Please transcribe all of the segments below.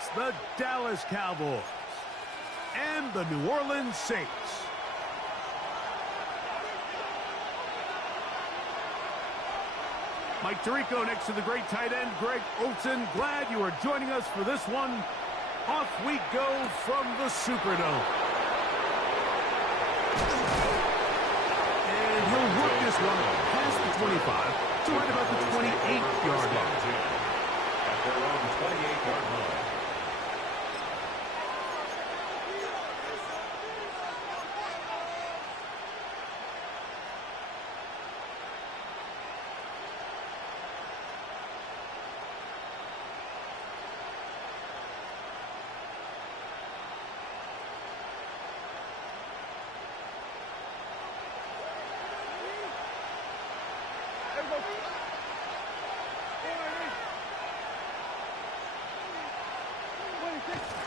It's the Dallas Cowboys and the New Orleans Saints. Mike Tirico next to the great tight end, Greg Olsen. Glad you are joining us for this one. Off we go from the Superdome. And he'll work this one past the 25 to right about the 28-yard line. At their own 28-yard line.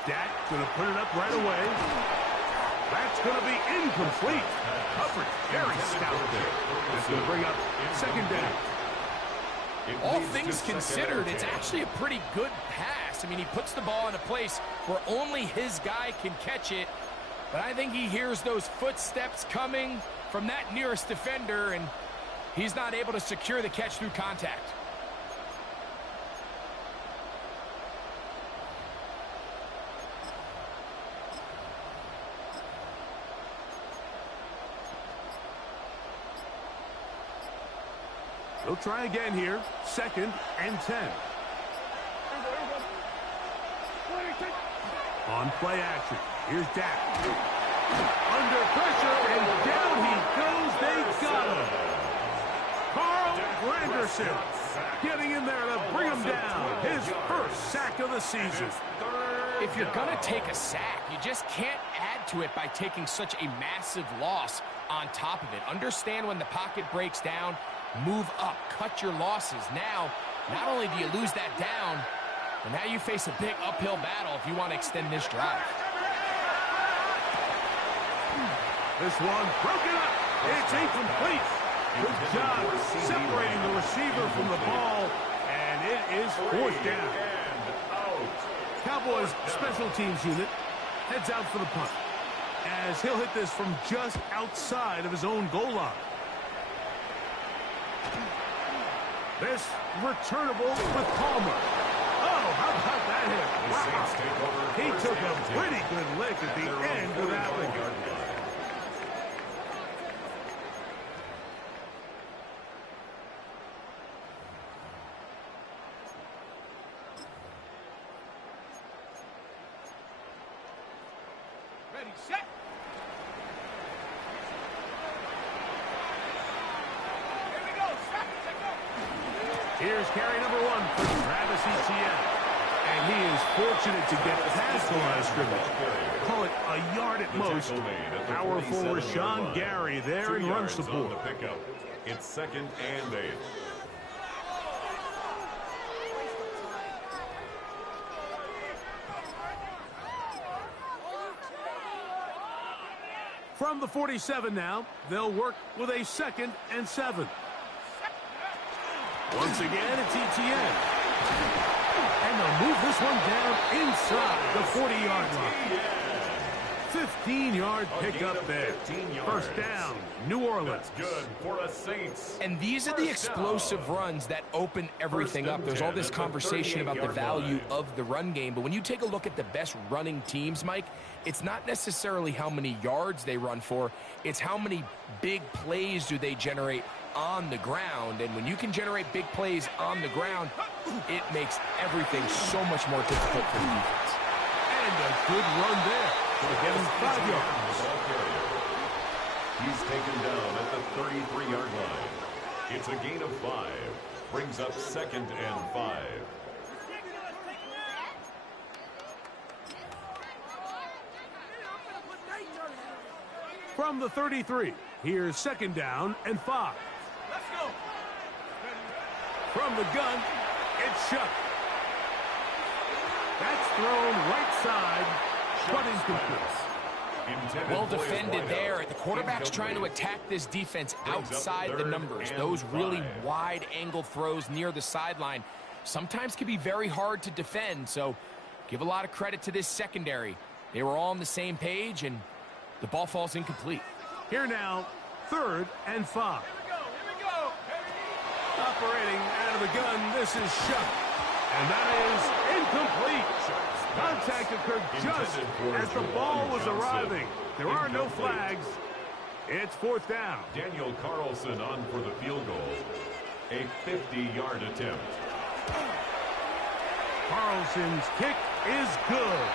Dak going to put it up right away. That's going to be incomplete. Covered very stout there. That's going to bring up second down. All things considered, it's actually a pretty good pass. I mean, he puts the ball in a place where only his guy can catch it. But I think he hears those footsteps coming from that nearest defender, and he's not able to secure the catch through contact. He'll try again here. 2nd and 10. On play action. Here's Dak. Under pressure, and down he goes. They got him. Carl Granderson getting in there to bring him down. His first sack of the season. If you're going to take a sack, you just can't add to it by taking such a massive loss on top of it. Understand when the pocket breaks down, move up, cut your losses. Now, not only do you lose that down, but now you face a big uphill battle if you want to extend this drive. This one broken up. It's incomplete. Good job separating the receiver from the ball, and it is 4th down. Cowboys special teams unit heads out for the punt, as he'll hit this from just outside of his own goal line. This returnable with Palmer. Oh, how about that hit? Wow. He took a pretty good lick at the end of that one. Ready, set. Here's carry number 1 for Travis Etienne. And he is fortunate to get past the line of scrimmage. Call it a yard at most. Powerful Rashawn Gary there in run support. It's 2nd and 8. From the 47 now, they'll work with a 2nd and 7. Once again, it's Etienne. And they'll move this one down inside the 40-yard line. 15-yard pickup there. First down, New Orleans. Good for the Saints. And these are the explosive runs that open everything up. There's all this conversation about the value of the run game, but when you take a look at the best running teams, Mike, it's not necessarily how many yards they run for, it's how many big plays do they generate on the ground. And when you can generate big plays on the ground, it makes everything so much more difficult for the defense. And a good run there. Gonna get him 5 yards. He's taken down at the 33-yard line. It's a gain of 5. Brings up 2nd and 5. From the 33, here's 2nd down and 5. Let's go. From the gun, it's Shuck. That's thrown right side, but incomplete. Well defended there. The quarterback's trying to attack this defense outside the numbers. Those really wide angle throws near the sideline sometimes can be very hard to defend. So Give a lot of credit to this secondary. They were all on the same page, and the ball falls incomplete. Here now, 3rd and 5. Operating out of the gun, this is shot. And that is incomplete. Contact occurred just as the ball was arriving. There are no flags. It's 4th down. Daniel Carlson on for the field goal. A 50-yard attempt. Carlson's kick is good.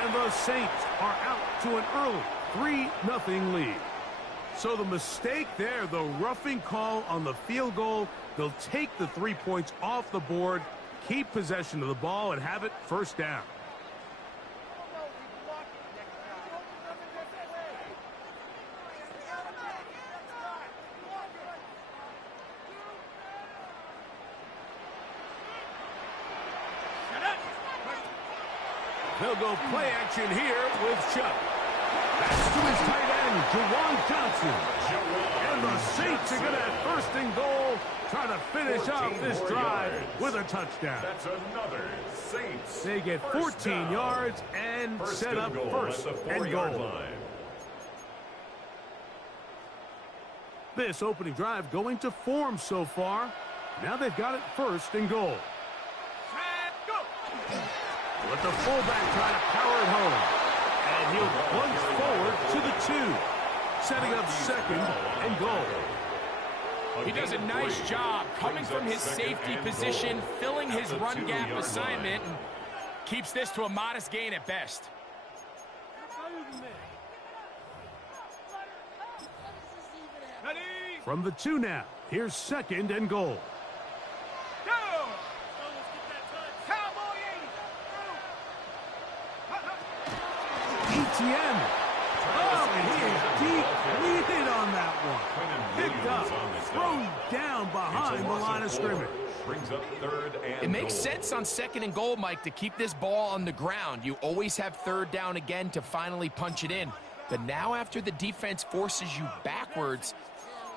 And the Saints are out to an early 3-0 lead. So the mistake there, the roughing call on the field goal, they'll take the 3 points off the board, keep possession of the ball, and have it 1st down. They'll go play action here with Chuck. That's to his tight end, Jawan Johnson. And the Saints are going to have 1st and goal, try to finish off this drive with a touchdown. That's another Saints. They get 14 yards and set up 1st and goal. This opening drive going to form so far. Now they've got it 1st and goal. Let the fullback try to power it home. And he'll plunge forward to the 2. Setting up 2nd and goal. He does a nice job coming from his safety position, filling his run gap assignment, and keeps this to a modest gain at best. From the 2 now, here's 2nd and goal. ETN. Oh, and he is deep-leaded on that one. Picked up, thrown down behind the line of scrimmage. Brings up 3rd and It makes sense on 2nd and goal, Mike, to keep this ball on the ground. You always have 3rd down again to finally punch it in. But now after the defense forces you backwards,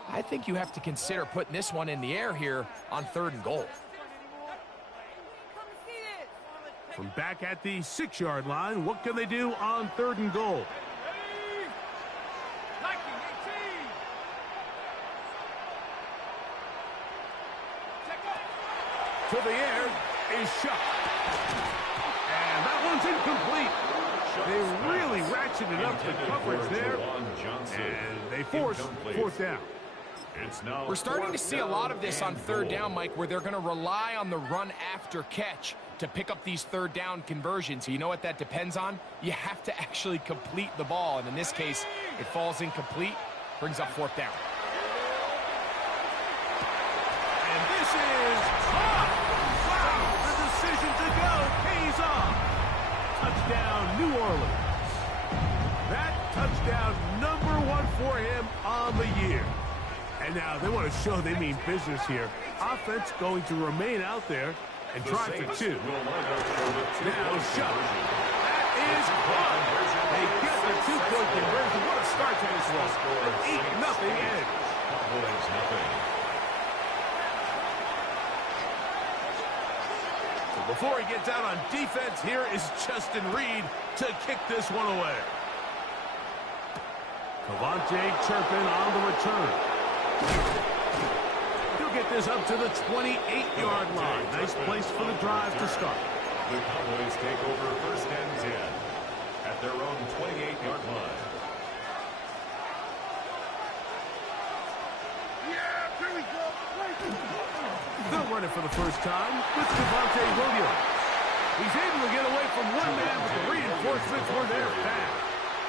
I think you have to consider putting this one in the air here on 3rd and goal. From back at the 6-yard line, what can they do on 3rd and goal? To the air is shot. And that one's incomplete. They really ratcheted up the coverage there. And they force 4th down. We're starting to see a lot of this on 3rd down, Mike, where they're going to rely on the run after catch to pick up these 3rd down conversions. You know what that depends on? You have to actually complete the ball, and in this case, it falls incomplete, brings up 4th down. And this is caught. Wow, the decision to go pays off. Touchdown, New Orleans. That touchdown, #1 for him on the year. And now they want to show they mean business here. Offense going to remain out there and try for 2. Now shot. That is caught. They get the 2-point conversion. What a start to this one. An 8-0 edge. So before he gets out on defense, here is Justin Reed to kick this one away. Cavante Turpin on the return. He'll get this up to the 28-yard line. Nice place for the drive to start. The Cowboys take over 1st and 10 at their own 28-yard line. They'll run it for the first time with Javonte Williams. He's able to get away from one man, but the reinforcements were there fast.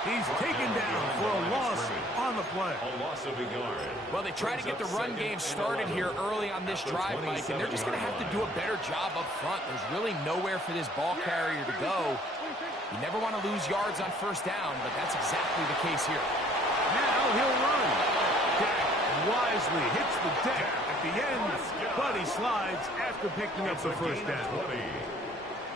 He's taken down for a loss on the play. A loss of a yard. Well, they try to get the run game started here early on this drive, Mike, and they're just going to have to do a better job up front. There's really nowhere for this ball carrier to go. You never want to lose yards on 1st down, but that's exactly the case here. Now he'll run. Dak wisely hits the deck at the end, but he slides after picking up the 1st down.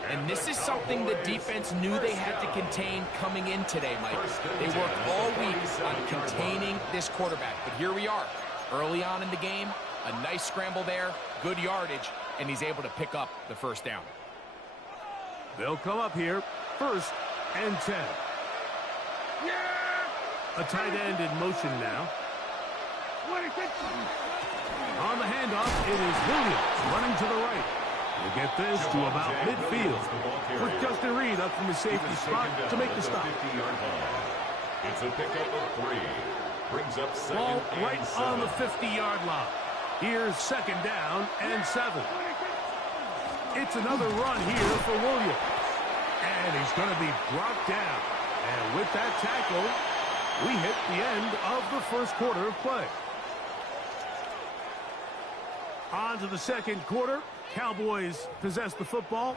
And this is something the defense knew they had to contain coming in today, Mike. They worked all week on containing this quarterback. But here we are, early on in the game, a nice scramble there, good yardage, and he's able to pick up the 1st down. They'll come up here, 1st and 10. A tight end in motion now. On the handoff, it is Williams running to the right. We'll get this to about midfield. With Justin Reed up from his safety spot to make the stop. It's a pickup of 3. Brings up second Ball right and 7. on the 50-yard line. Here's 2nd down and 7. It's another run here for Williams. And he's going to be brought down. And with that tackle, we hit the end of the 1st quarter of play. On to the 2nd quarter. Cowboys possess the football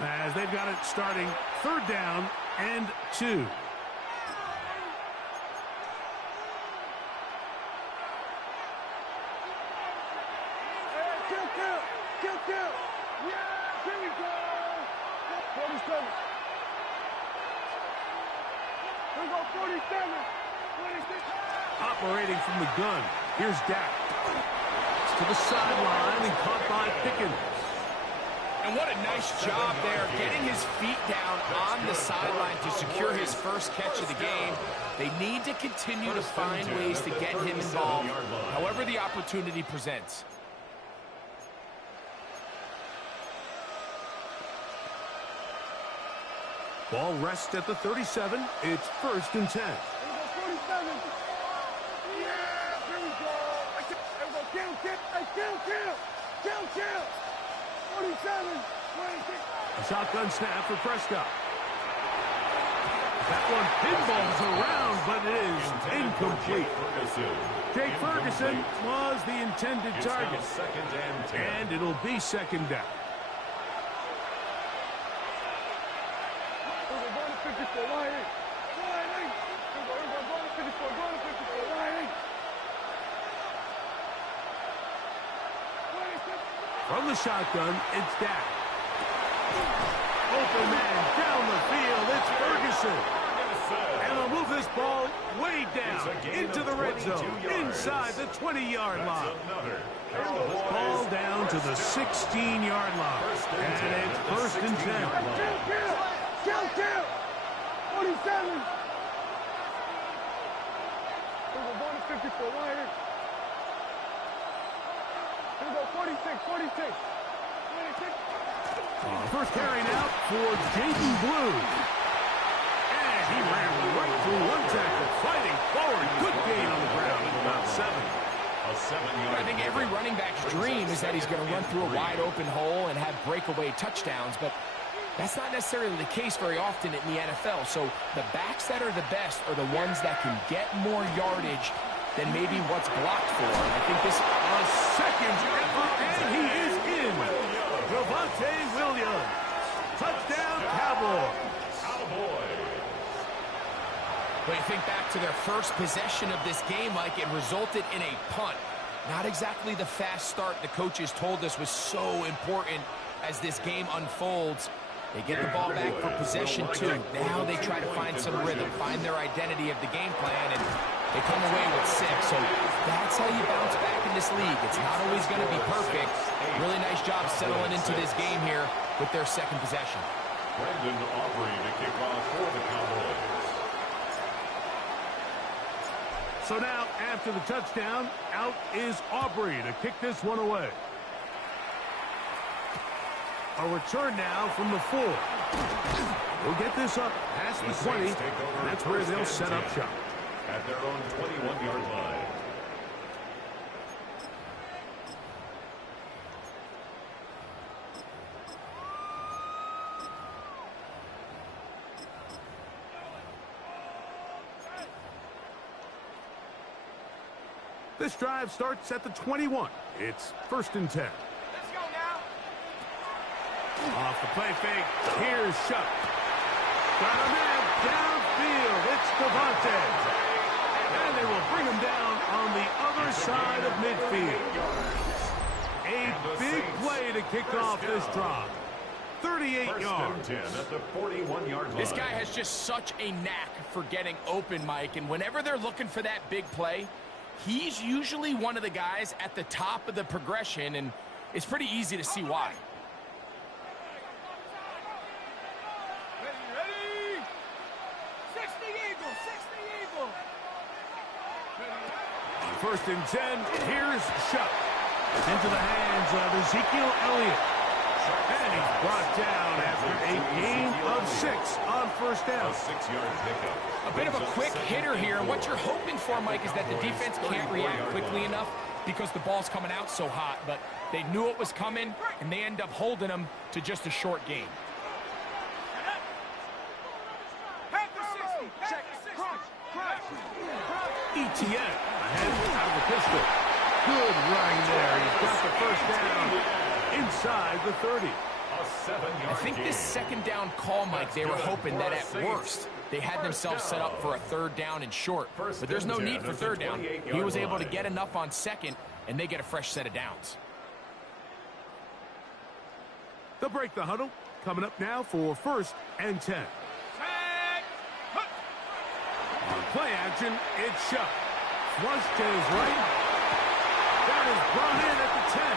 as they've got it starting 3rd down and 2. Operating from the gun. Here's Dak. To the sideline and caught by Pickens. And what a nice job there, getting his feet down on the sideline to secure his first catch of the game. They need to continue to find ways to get him involved, however the opportunity presents. Ball rests at the 37. It's 1st and 10. A shotgun snap for Prescott. That one pinballs around, but it is incomplete. Jake Ferguson was the intended target. And it'll be 2nd down. From the shotgun, it's Dak. Open man down the field. It's Ferguson. And they'll move this ball way down into the red zone, inside the 20-yard line. Ball down to the 16-yard line. And it's 1st and 10. 47. 54 right here. 46. First carry now for Jaden Blue. And he ran right through one tackle, fighting forward. Good gain on the ground of about 7. I think every running back's dream is that he's going to run through a wide open hole and have breakaway touchdowns, but that's not necessarily the case very often in the NFL. So the backs that are the best are the ones that can get more yardage than maybe what's blocked for. And I think this a second effort, and he is in. Javonte Williams. Touchdown, Cowboys. But you think back to their first possession of this game, Mike, it resulted in a punt. Not exactly the fast start the coaches told us was so important as this game unfolds. They get the ball back for possession 2. Now they try to find some rhythm, find their identity of the game plan, and they come away with 6. So that's how you bounce back in this league. It's not always going to be perfect. Really nice job settling into this game here with their second possession. Brandon Aubrey to kick off for the Cowboys. So now, after the touchdown, out is Aubrey to kick this one away. A return now from the 4. We'll get this up past the 20, and that's where they'll set up shop. At their own 21-yard line. This drive starts at the 21. It's 1st and 10. Let's go now. Off the play fake, here's Shuck. Got a man downfield. It's Devontae. And they will bring him down on the other side of midfield. A big play to kick off this drive. 38 yards. 10 at the 41-yard line. This guy has just such a knack for getting open, Mike, and whenever they're looking for that big play, he's usually one of the guys at the top of the progression, and it's pretty easy to see why. first and 10. Here's Shuck. Into the hands of Ezekiel Elliott. And he's brought down after a gain of 6 on first down. A 6-yard pickup. A bit of a quick hitter here. And what you're hoping for, Mike, is that the defense can't react quickly enough because the ball's coming out so hot. But they knew it was coming, and they end up holding them to just a short gain. ETN ahead out of the pistol. Good running there. He's got the first down inside the 30. I think this second down call, Mike, they were hoping that at worst they had themselves set up for a third down and short. But there's no need for third down. He was able to get enough on second, and they get a fresh set of downs. They'll break the huddle. Coming up now for first and 10. On play action, it's Shuck. Flush to his right. That is brought in at the 10.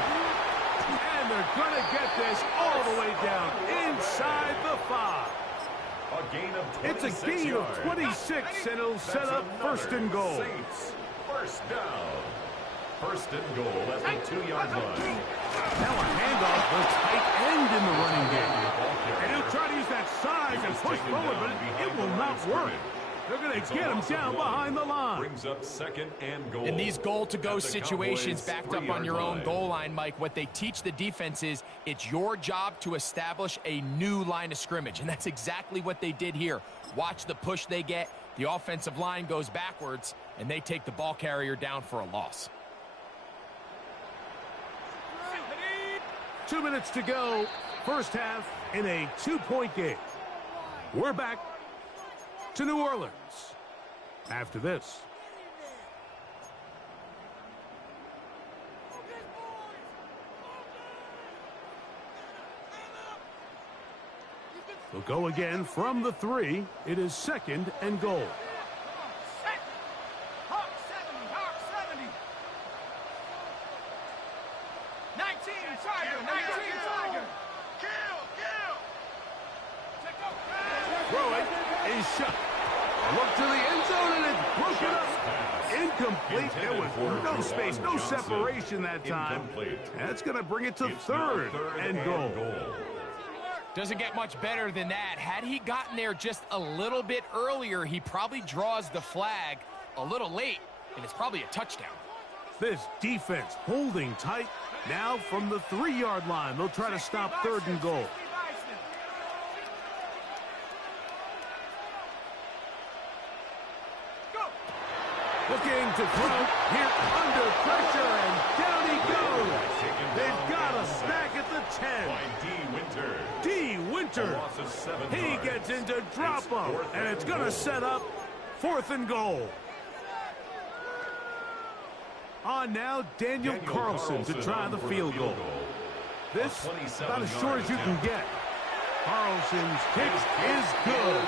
And they're going to get this all the way down inside the 5. A gain of 26 It's a gain of 26, and it'll set up first and goal. Saints. First down. First and goal at the 2-yard line. Now a handoff for tight end in the running game. And he'll try to use that size and push forward, but it will not work. They're going to get him down behind the line. Brings up second and goal. In these goal-to-go situations backed up on your own goal line, Mike, what they teach the defense is it's your job to establish a new line of scrimmage, and that's exactly what they did here. Watch the push they get. The offensive line goes backwards, and they take the ball carrier down for a loss. 2 minutes to go. First half in a 2-point game. We're back to New Orleans after this. We'll go again from the 3. It is second and goal. Hawk 70, Hawk 70. 19, Tiger, 19, Tiger. Kill. Throwing is Shuck. A look to the end zone, and it's broken up. Incomplete. There was no space, no separation that time. That's going to bring it to third and goal. Doesn't get much better than that. Had he gotten there just a little bit earlier, he probably draws the flag a little late, and it's probably a touchdown. This defense holding tight. Now from the 3-yard line, they'll try to stop third and goal. Looking to throw here under pressure, and down he goes. They've got a snack at the 10. D. Winter. He gets into drop-up, and it's going to set up fourth and goal. On now, Daniel Carlson to try the field goal. This about as short as you can get. Carlson's kick is good.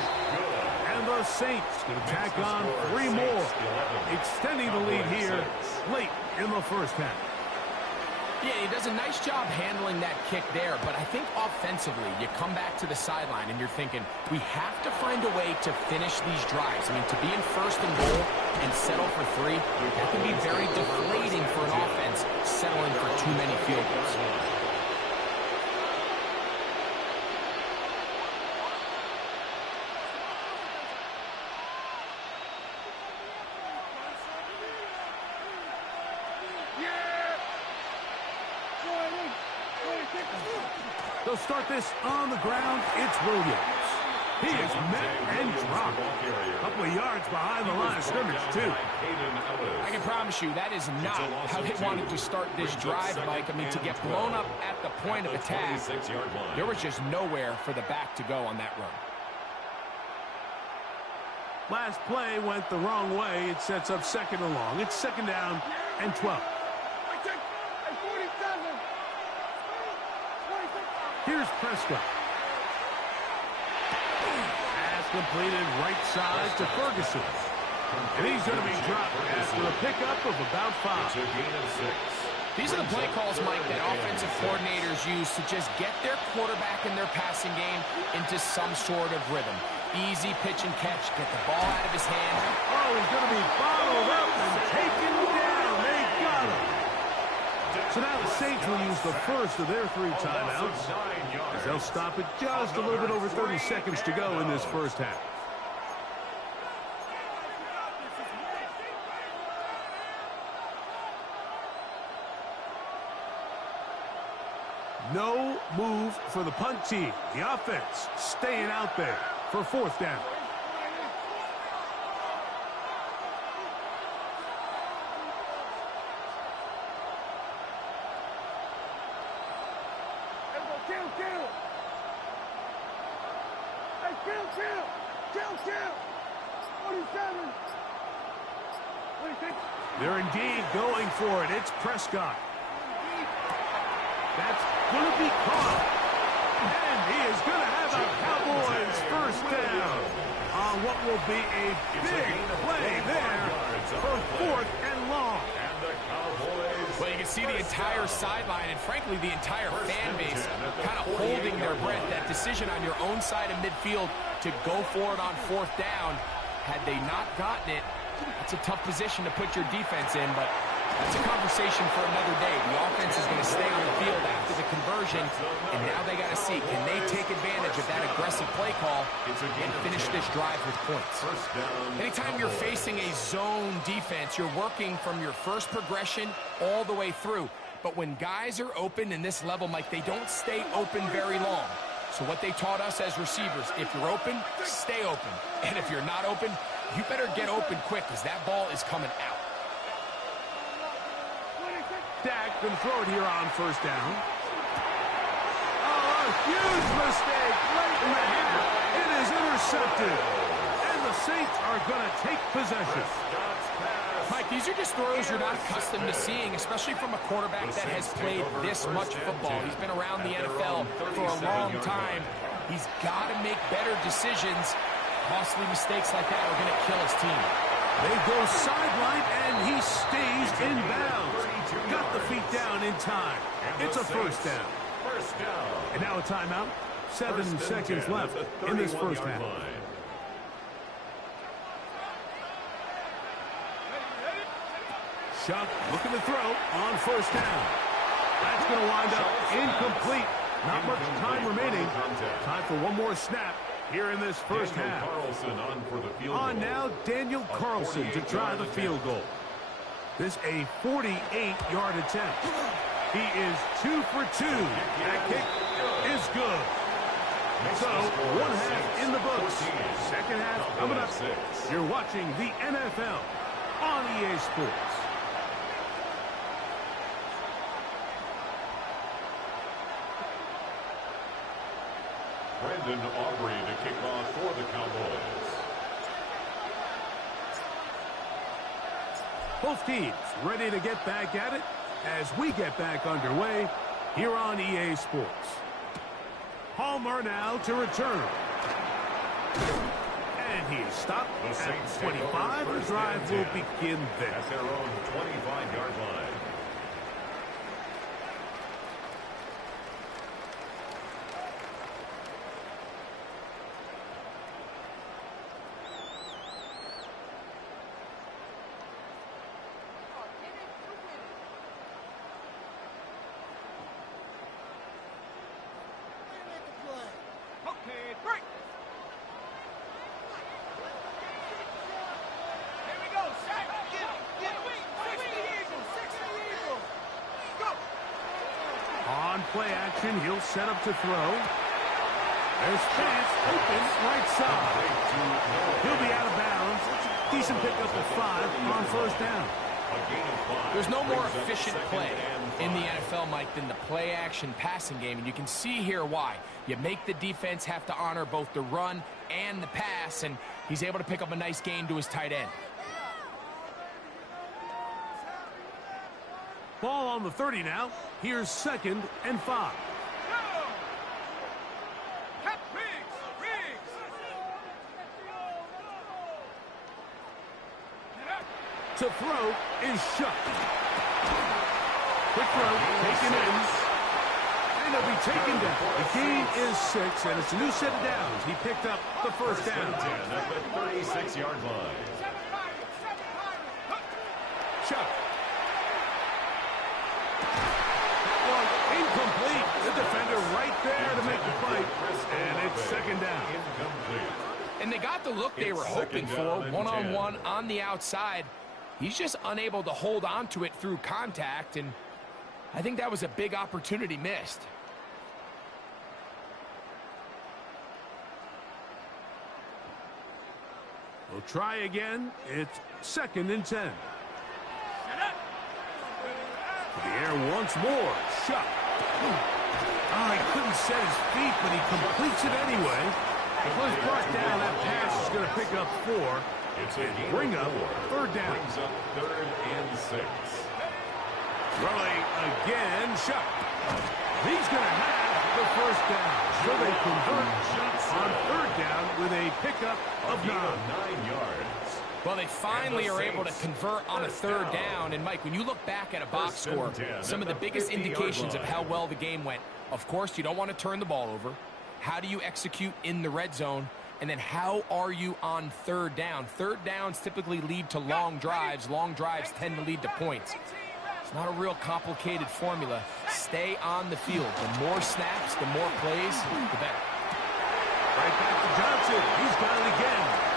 And the Saints going to tack on 3 more, extending the lead here late in the first half. Yeah, he does a nice job handling that kick there, but I think offensively, you come back to the sideline and you're thinking, we have to find a way to finish these drives. I mean, to be in first and goal and settle for 3, that can be very deflating for an offense settling for too many field goals. They'll start this on the ground. It's Williams. He is met and dropped. A couple of yards behind the line of scrimmage, too. I can promise you that is not how they wanted to start this drive, Mike. I mean, to get blown up at the point of attack, there was just nowhere for the back to go on that run. Last play went the wrong way. It sets up second and long. It's second down and 12. Here's Prescott. Pass completed right side to Ferguson. And he's going to be dropped after a pickup of about 5. These are the play calls, Mike, that offensive coordinators use to just get their quarterback in their passing game into some sort of rhythm. Easy pitch and catch, get the ball out of his hand. Oh, he's going to be bottled up and taken down. got him. So now the Saints will use the first of their 3 timeouts, as they'll stop it just a little bit over 30 seconds to go in this first half. No move for the punt team. The offense staying out there for 4th down. They're indeed going for it. It's Prescott. That's going to be caught. And he is going to have a Cowboys first down on what will be a big play there for 4th and long. Well, you can see the entire sideline and, frankly, the entire fan base kind of holding their breath. That decision on your own side of midfield to go for it on 4th down, had they not gotten it, it's a tough position to put your defense in, but that's a conversation for another day. The offense is going to stay on the field after the conversion, and now they got to see, can they take advantage of that aggressive play call and finish this drive with points? Anytime you're facing a zone defense, you're working from your first progression all the way through. But when guys are open in this level, Mike, they don't stay open very long. So what they taught us as receivers, if you're open, stay open. And if you're not open, you better get open quick, because that ball is coming out. Dak going to throw it here on 1st down. Oh, a huge mistake late in the half. It is intercepted. And the Saints are going to take possession. Mike, these are just throws you're not accustomed to seeing, especially from a quarterback that has played this much football. He's been around the NFL for a long time. He's got to make better decisions. Costly mistakes like that are going to kill his team. They go sideline, and he stays in bounds. Got the feet down in time. It's a first down. And now a timeout. 7 seconds left in this first half. Chuck looking to throw on 1st down. That's going to wind up incomplete. Not much time remaining. Time for one more snap here in this first half. On now, Daniel Carlson to try the field goal. This a 48-yard attempt. He is 2 for 2. That kick is good. So, 1 half in the books. Second half coming up. You're watching the NFL on EA Sports. Brandon Aubrey to kick off for the Cowboys. Both teams ready to get back at it as we get back underway here on EA Sports. Palmer now to return. And he is stopped at 25. The drive will begin there. At their own 25-yard line. Play action, he'll set up to throw. There's pass open right side. He'll be out of bounds. Decent pickup of 5 on 1st down. There's no more efficient play in the NFL, Mike, than the play action passing game, and you can see here why. You make the defense have to honor both the run and the pass, and he's able to pick up a nice gain to his tight end. Ball on the 30 now. Here's 2nd and 5. To throw is shut. Quick throw, taken in. And it'll be taken down. The gain is 6, and it's a new set of downs. He picked up the first down. 10 at the 36-yard line. Chuck. The defender right there to make the play. And it's second down. And they got the look they were hoping for, one-on-one on the outside. He's just unable to hold on to it through contact, and I think that was a big opportunity missed. We'll try again. It's second and 10. To the air once more. Shot. Oh, he couldn't set his feet, but he completes it anyway. If it was brought down, that pass is going to pick up 4. It's a bring up third down. Brings up 3rd and 6. Throwing again. Shot. He's going to have the first down. So they convert on 3rd down with a pickup of 9 yards. Well, they finally are able to convert on a 3rd down. And, Mike, when you look back at a box score, some of the biggest indications of how well the game went, of course, you don't want to turn the ball over. How do you execute in the red zone? And then how are you on 3rd down? 3rd downs typically lead to long drives. Long drives tend to lead to points. It's not a real complicated formula. Stay on the field. The more snaps, the more plays, the better. Right back to Johnson. He's got it again.